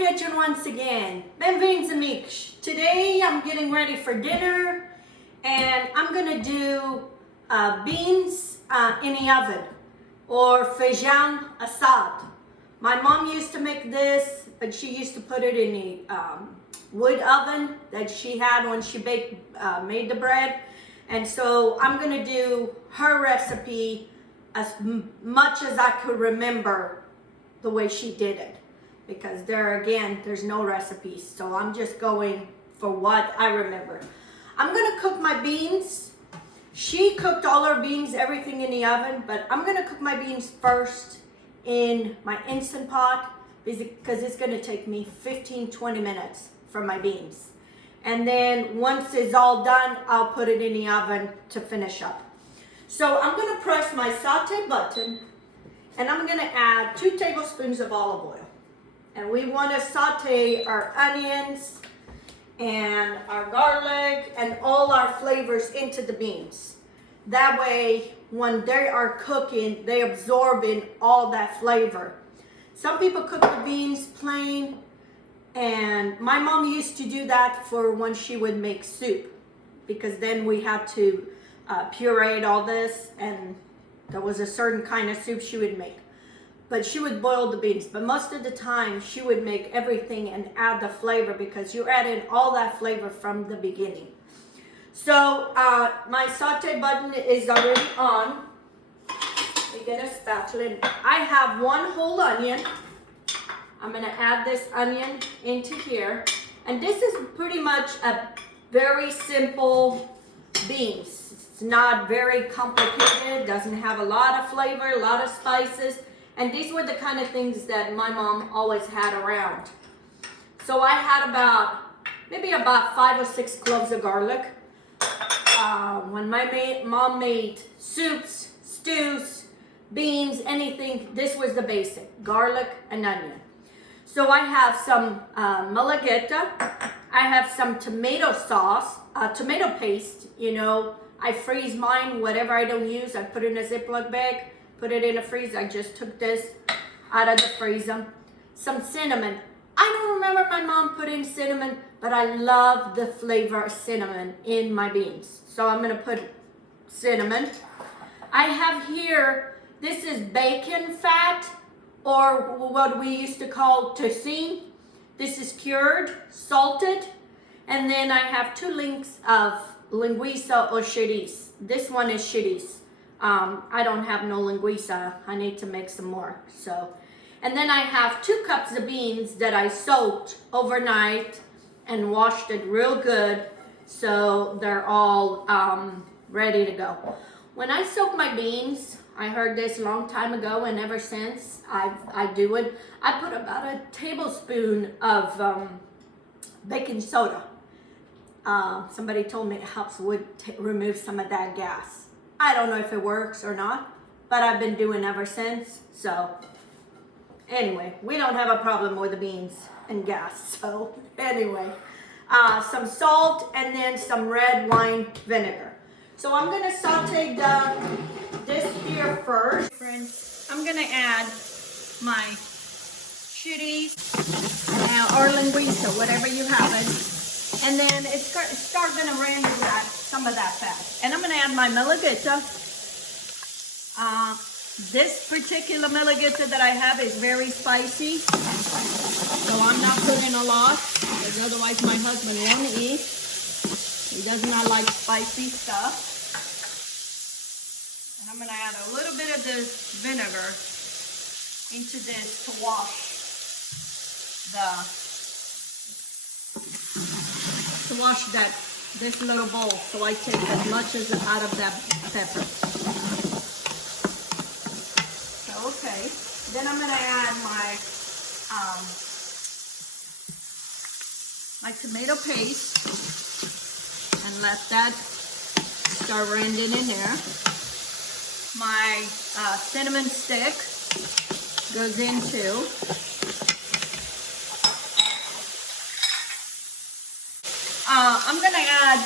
kitchen once again. Bem-vindos, amigos. Today I'm getting ready for dinner and I'm gonna do beans in the oven, or feijão assado. My mom used to make this, but she used to put it in the wood oven that she had when she made the bread. And so I'm gonna do her recipe as much as I could remember the way she did it, because there's no recipes, so I'm just going for what I remember. I'm gonna cook my beans. She cooked all her beans, everything in the oven, but I'm gonna cook my beans first in my Instant Pot because it's gonna take me 15-20 minutes for my beans. And then once it's all done, I'll put it in the oven to finish up. So I'm gonna press my saute button and I'm gonna add 2 tablespoons of olive oil. And we wanna saute our onions and our garlic and all our flavors into the beans. That way, when they are cooking, they absorb in all that flavor. Some people cook the beans plain, and my mom used to do that for when she would make soup, because then we had to puree all this, and there was a certain kind of soup she would make. But she would boil the beans, but most of the time she would make everything and add the flavor, because you add in all that flavor from the beginning. So my saute button is already on. We get a spatula. I have 1 whole onion. I'm gonna add this onion into here. And this is pretty much a very simple beans. It's not very complicated, doesn't have a lot of flavor, a lot of spices. And these were the kind of things that my mom always had around. So I had maybe about 5 or 6 cloves of garlic. When my mom made soups, stews, beans, anything, this was the basic, garlic and onion. So I have some malagueta. I have some tomato sauce, tomato paste. You know, I freeze mine, whatever I don't use, I put it in a Ziploc bag. Put it in the freezer. I just took this out of the freezer. Some cinnamon. I don't remember my mom putting cinnamon, but I love the flavor of cinnamon in my beans. So I'm gonna put cinnamon. I have here, this is bacon fat, or what we used to call toucinho. This is cured, salted. And then I have 2 links of linguiça or chourico. This one is chourico. I don't have no linguiça. I need to make some more. So, and then I have 2 cups of beans that I soaked overnight and washed it real good, so they're all ready to go. When I soak my beans, I heard this a long time ago, and ever since I do it. I put about a tablespoon of baking soda. Somebody told me it helps remove some of that gas. I don't know if it works or not, but I've been doing ever since. So anyway, we don't have a problem with the beans and gas. So anyway, some salt and then some red wine vinegar. So I'm gonna saute this here first. I'm gonna add my chilies or linguiça, whatever you have it. And then start gonna render some of that fat. And I'm gonna add my malagueta. This particular malagueta that I have is very spicy, so I'm not putting a lot, because otherwise my husband won't eat. He does not like spicy stuff. And I'm gonna add a little bit of this vinegar into this to wash this little bowl, so I take as much as out of that pepper. So, okay, then I'm gonna add my tomato paste and let that start rendering in there. My cinnamon stick goes in too. I'm gonna add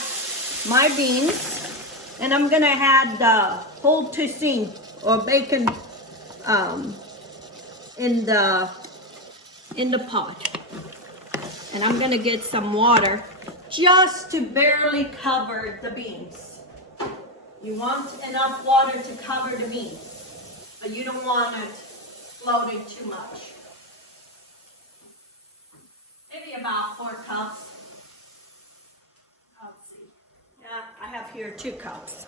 my beans, and I'm gonna add the whole toucinho or bacon in the pot. And I'm gonna get some water just to barely cover the beans. You want enough water to cover the beans, but you don't want it floating too much. Maybe about 4 cups. Let's see. Yeah, I have here 2 cups.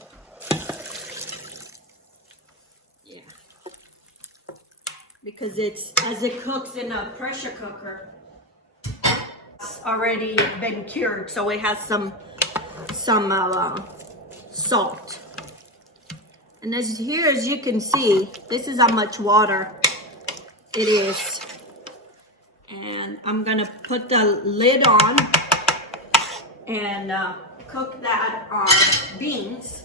Yeah. Because as it cooks in a pressure cooker, it's already been cured, so it has some salt. And as you can see, this is how much water it is. And I'm gonna put the lid on and cook that on beans,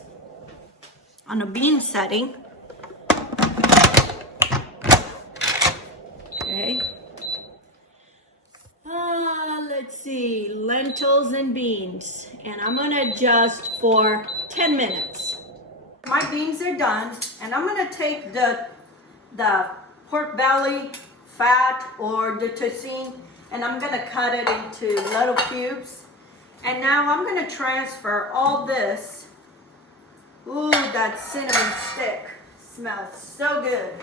on a bean setting. Okay. Let's see, lentils and beans. And I'm gonna adjust for 10 minutes. My beans are done, and I'm gonna take the pork belly fat or the toucinho, and I'm gonna cut it into little cubes. And now I'm gonna transfer all this. Ooh, that cinnamon stick smells so good.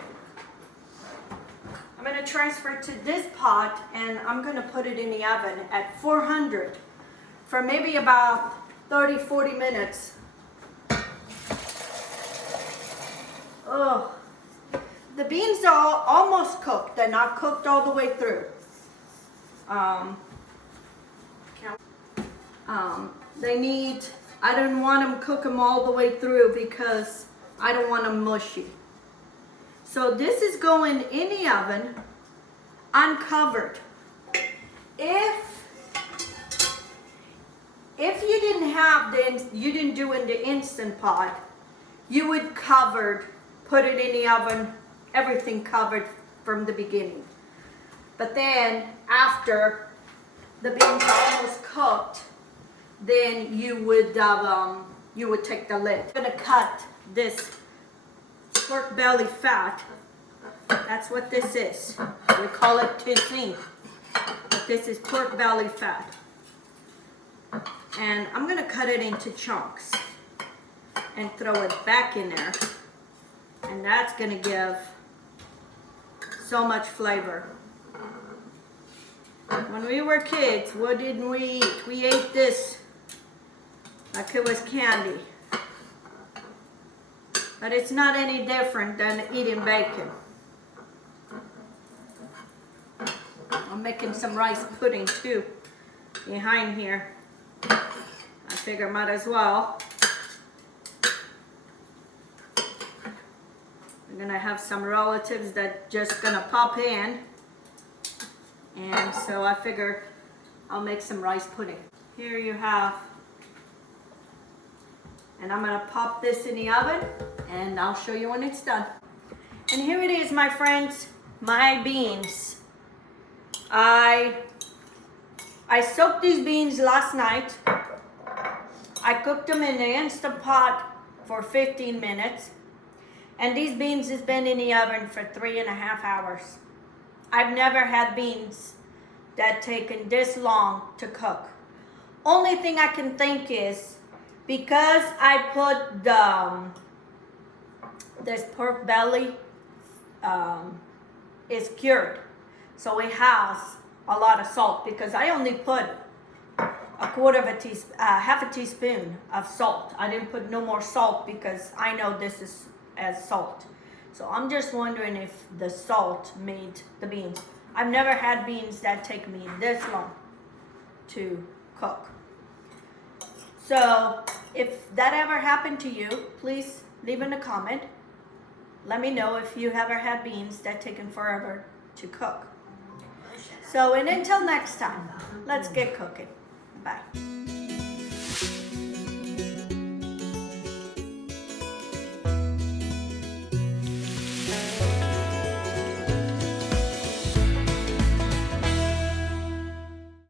I'm gonna transfer it to this pot, and I'm gonna put it in the oven at 400 for maybe about 30-40 minutes. Oh, the beans are almost cooked. They're not cooked all the way through. I don't want them cook them all the way through because I don't want them mushy. So this is going in the oven uncovered. If you didn't do in the Instant Pot, you would put it in the oven, everything covered from the beginning. But then after the beans are almost cooked, then you would take the lid. I'm gonna cut this pork belly fat. That's what this is. We call it toucinho, but this is pork belly fat. And I'm gonna cut it into chunks and throw it back in there. And that's gonna give so much flavor. When we were kids, what didn't we eat? We ate this like it was candy. But it's not any different than eating bacon. I'm making some rice pudding too behind here. I figure might as well. We're gonna have some relatives that just gonna pop in. And so I figure I'll make some rice pudding. Here you have, and I'm gonna pop this in the oven and I'll show you when it's done. And here it is, my friends, my beans. I soaked these beans last night. I cooked them in the Instant Pot for 15 minutes. And these beans has been in the oven for 3.5 hours. I've never had beans that taken this long to cook. Only thing I can think is because I put this pork belly is cured, so it has a lot of salt because I only put half a teaspoon of salt. I didn't put no more salt because I know this is as salt. So I'm just wondering if the salt made the beans. I've never had beans that take me this long to cook. So if that ever happened to you, please leave in a comment. Let me know if you ever had beans that taken forever to cook. So, and until next time, let's get cooking. Bye.